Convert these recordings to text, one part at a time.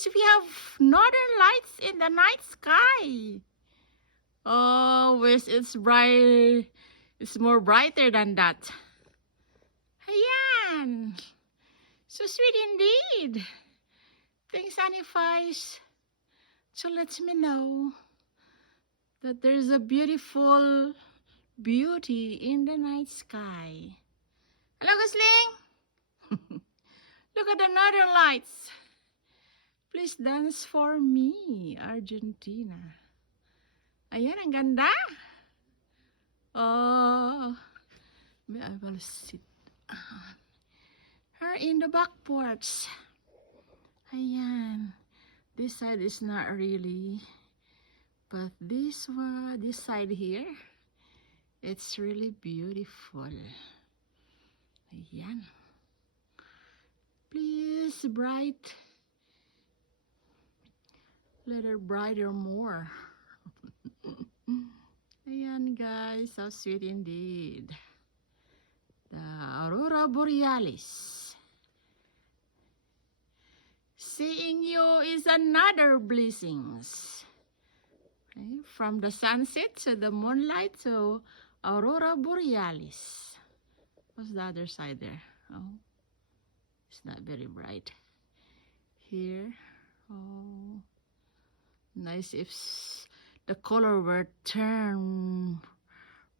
guys, we have northern lights in the night sky. Oh, wish it's bright. It's more brighter than that. Ayan. So sweet indeed. Thanks, Anifies. So lets me know that there's a beautiful beauty in the night sky. Hello, Gosling. Look at the northern lights. Please dance for me, Argentina. Ayan, ang ganda. Oh, may I will sit her in the back porch. Ayan. This side is not really, but this one, this side here, it's really beautiful. Ayan. Please, bright. Let it brighter more. Ayan guys, so sweet indeed. The Aurora Borealis. Seeing you is another blessings. Okay? From the sunset to the moonlight to Aurora Borealis. What's the other side there? Oh, it's not very bright. Here, oh, nice if the color were turned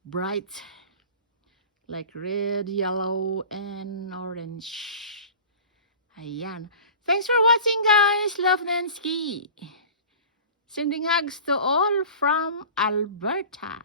bright, like red, yellow, and orange. Ayan. Thanks for watching, guys. Love, Nancy. Sending hugs to all from Alberta.